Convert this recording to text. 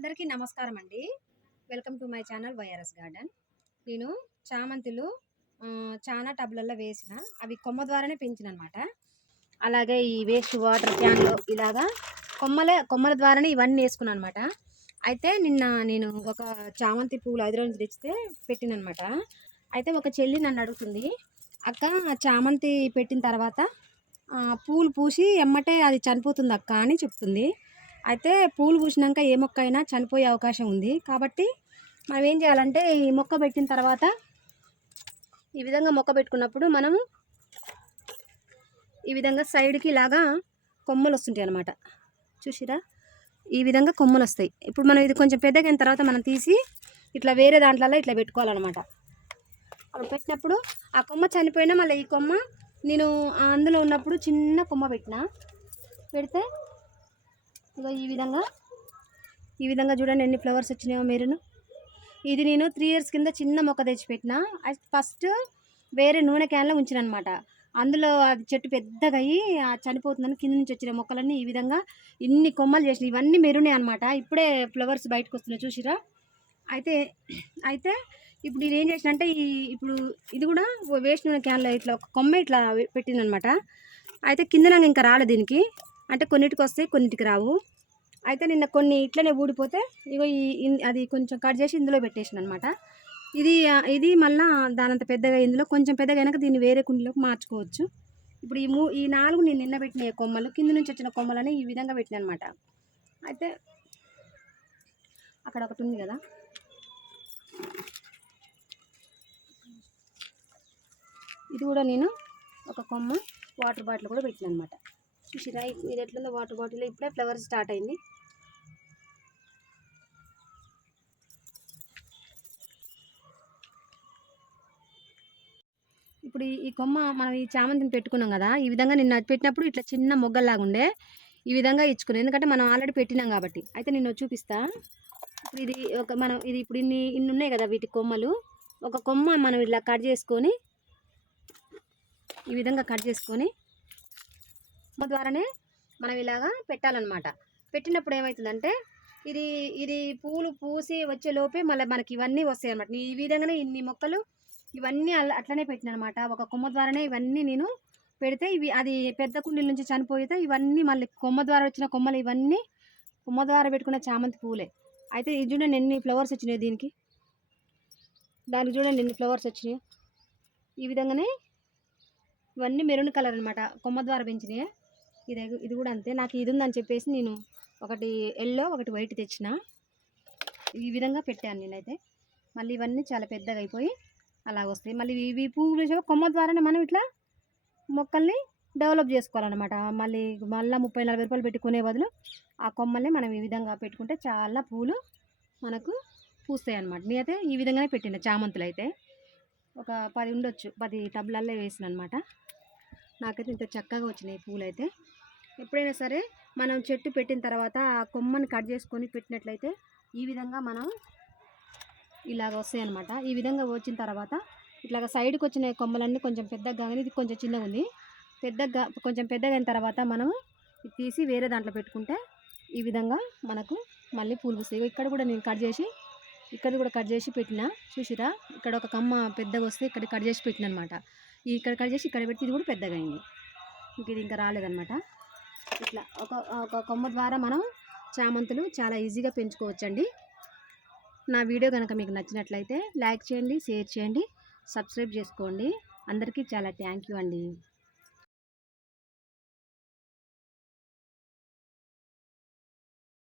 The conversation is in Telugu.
అందరికీ నమస్కారం అండి. Welcome to my channel Y R S garden. నేను చామంతులు చాలా టబ్లల్లో వేసిన అవి కొమ్మ ద్వారానే పెంచిన అనమాట అలాగే ఈ వేస్ట్ వాటర్ క్యాన్లో ఇలాగా కొమ్మల కొమ్మల ద్వారానే ఇవన్నీ వేసుకున్నాను అనమాట అయితే నిన్న నేను ఒక చామంతి పువ్వులు ఐదు రోజులు తెచ్చితే పెట్టినమాట అయితే ఒక చెల్లి నన్ను అడుగుతుంది అక్క చామంతి పెట్టిన తర్వాత పూలు పూసి ఎమ్మటే అది చనిపోతుంది అక్క అని చెప్తుంది. అయితే పూలు పూసినాక ఏ మొక్క అయినా చనిపోయే అవకాశం ఉంది. కాబట్టి మనం ఏం చేయాలంటే ఈ మొక్క పెట్టిన తర్వాత ఈ విధంగా మొక్క పెట్టుకున్నప్పుడు మనము ఈ విధంగా సైడ్కి ఇలాగా కొమ్మలు వస్తుంటాయి అనమాట చూసిరా? ఈ విధంగా కొమ్మలు వస్తాయి. ఇప్పుడు మనం ఇది కొంచెం పెద్దగైన తర్వాత మనం తీసి ఇట్లా వేరే దాంట్లలో ఇట్లా పెట్టుకోవాలన్నమాట. అప్పుడు పెట్టినప్పుడు ఆ కొమ్మ చనిపోయినా మళ్ళీ ఈ కొమ్మ నేను అందులో ఉన్నప్పుడు చిన్న కొమ్మ పెట్టిన. పెడితే ఇగో ఈ విధంగా ఈ విధంగా చూడండి ఎన్ని ఫ్లవర్స్ వచ్చినాయో మీరును. ఇది నేను త్రీ ఇయర్స్ కింద చిన్న మొక్క తెచ్చిపెట్టిన. ఫస్ట్ వేరే నూనె క్యాన్లో ఉంచినమాట అందులో అది చెట్టు పెద్దగా అయ్యి ఆ చనిపోతుందని కింద నుంచి వచ్చిన మొక్కలన్నీ ఈ విధంగా ఇన్ని కొమ్మలు చేసినాయి ఇవన్నీ మెరునే అనమాట. ఇప్పుడే ఫ్లవర్స్ బయటకు వస్తున్నాయి చూసిరా. అయితే అయితే ఇప్పుడు నేను ఏం చేసిన అంటే ఈ ఇప్పుడు ఇది కూడా వేస్ట్ నూనె క్యాన్లో ఇట్లా ఒక కొమ్మ ఇట్లా పెట్టిందనమాట. అయితే కింద నాకు ఇంకా రాలేదు దీనికి. అంటే కొన్నిటికి వస్తాయి కొన్నిటికి రావు. అయితే నిన్న కొన్ని ఇట్లనే ఊడిపోతే ఇగో ఈ అది కొంచెం కట్ చేసి ఇందులో పెట్టేసిన అనమాట ఇది ఇది మళ్ళా దానంత పెద్దగా ఇందులో కొంచెం పెద్దగా అయినాక దీన్ని వేరే కుండీలోకి మార్చుకోవచ్చు. ఇప్పుడు ఈ మూ ఈ నాలుగు నేను నిన్న పెట్టిన కొమ్మలు కింద నుంచి వచ్చిన కొమ్మలని ఈ విధంగా పెట్టిన అనమాట అయితే అక్కడ ఒకటి ఉంది కదా. ఇది కూడా నేను ఒక కొమ్మ వాటర్ బాటిల్ కూడా పెట్టిన అనమాట చూసిరా? ఇది ఎట్లుందో వాటర్ బాటిల్. ఇప్పుడే ఫ్లవర్ స్టార్ట్ అయింది. ఇప్పుడు ఈ- కొమ్మ మనం ఈ చామంతిని పెట్టుకున్నాం కదా ఈ విధంగా నిన్న పెట్టినప్పుడు ఇట్లా చిన్న మొగ్గల్లాగా ఉండే ఈ విధంగా ఇచ్చుకున్నాం. ఎందుకంటే మనం ఆల్రెడీ పెట్టినాం కాబట్టి. అయితే నిన్న చూపిస్తా. ఇప్పుడు ఇది ఒక మనం ఇది ఇప్పుడు ఇన్ని ఇన్ని ఉన్నాయి కదా వీటి కొమ్మలు. ఒక కొమ్మ మనం ఇట్లా కట్ చేసుకొని ఈ విధంగా కట్ చేసుకొని కొమ్మ ద్వారానే మనం ఇలాగా పెట్టాలన్నమాట. పెట్టినప్పుడు ఏమవుతుందంటే ఇది ఇది పూలు పూసి వచ్చే లోపే మళ్ళీ మనకి ఇవన్నీ వస్తాయి అనమాట ఈ విధంగానే ఇన్ని మొక్కలు ఇవన్నీ అట్లనే పెట్టిన అనమాట ఒక కొమ్మ ద్వారానే ఇవన్నీ నేను పెడితే ఇవి అది పెద్ద కుండీల నుంచి చనిపోయితే ఇవన్నీ మళ్ళీ కొమ్మ ద్వారా వచ్చిన కొమ్మలు ఇవన్నీ కొమ్మ ద్వారా పెట్టుకున్న చామంతి పూలే. అయితే ఇది చూడండి ఎన్ని ఫ్లవర్స్ వచ్చినాయి దీనికి. దానికి చూడండి ఎన్ని ఫ్లవర్స్ వచ్చినాయి. ఈ విధంగానే ఇవన్నీ మెరూన్ కలర్ అనమాట కొమ్మ ద్వారా పెంచినాయి. ఇది ఇది కూడా అంతే. నాకు ఇది ఉందని చెప్పేసి నేను ఒకటి ఎల్లో ఒకటి వైట్ తెచ్చిన. ఈ విధంగా పెట్టాను నేనైతే. మళ్ళీ ఇవన్నీ చాలా పెద్దగా అయిపోయి అలా వస్తాయి. మళ్ళీ ఇవి పువ్వులు కొమ్మ ద్వారానే మనం ఇట్లా మొక్కల్ని డెవలప్ చేసుకోవాలన్నమాట. మళ్ళీ మళ్ళీ ముప్పై నలభై రూపాయలు పెట్టుకునే బదులు ఆ కొమ్మల్ని మనం ఈ విధంగా పెట్టుకుంటే చాలా పూలు మనకు పూస్తాయి అన్నమాట నేనైతే ఈ విధంగానే పెట్టిన చామంతులు అయితే. ఒక పది ఉండొచ్చు. పది టబ్లల్లో వేసిన అనమాట నాకైతే ఇంత చక్కగా వచ్చినాయి పూలు అయితే ఎప్పుడైనా సరే మనం చెట్టు పెట్టిన తర్వాత ఆ కొమ్మని కట్ చేసుకొని పెట్టినట్లయితే ఈ విధంగా మనం ఇలాగ వస్తాయి అనమాట ఈ విధంగా వచ్చిన తర్వాత ఇట్లాగ సైడ్కి వచ్చిన కొమ్మలన్నీ కొంచెం పెద్దగా కానీ ఇది కొంచెం చిన్నగా ఉంది. పెద్దగా కొంచెం పెద్దగా అయిన తర్వాత మనం తీసి వేరే దాంట్లో పెట్టుకుంటే ఈ విధంగా మనకు మళ్ళీ పూలు పూస్తాయి. ఇక్కడ కూడా నేను కట్ చేసి ఇక్కడ కూడా కట్ చేసి పెట్టిన. చూసిరా? ఇక్కడ ఒక కమ్మ పెద్దగా వస్తే ఇక్కడ కట్ చేసి పెట్టిన అనమాట ఇక్కడ కట్ చేసి ఇక్కడ పెట్టి ఇది కూడా పెద్దగా అయింది. ఇంక ఇది ఇంకా రాలేదనమాట ఇట్లా ఒక ఒక కొమ్మ ద్వారా మనం చామంతులు చాలా ఈజీగా పెంచుకోవచ్చండి. నా వీడియో కనుక మీకు నచ్చినట్లయితే లైక్ చేయండి షేర్ చేయండి సబ్స్క్రైబ్ చేసుకోండి. అందరికీ చాలా థ్యాంక్ యూ అండి.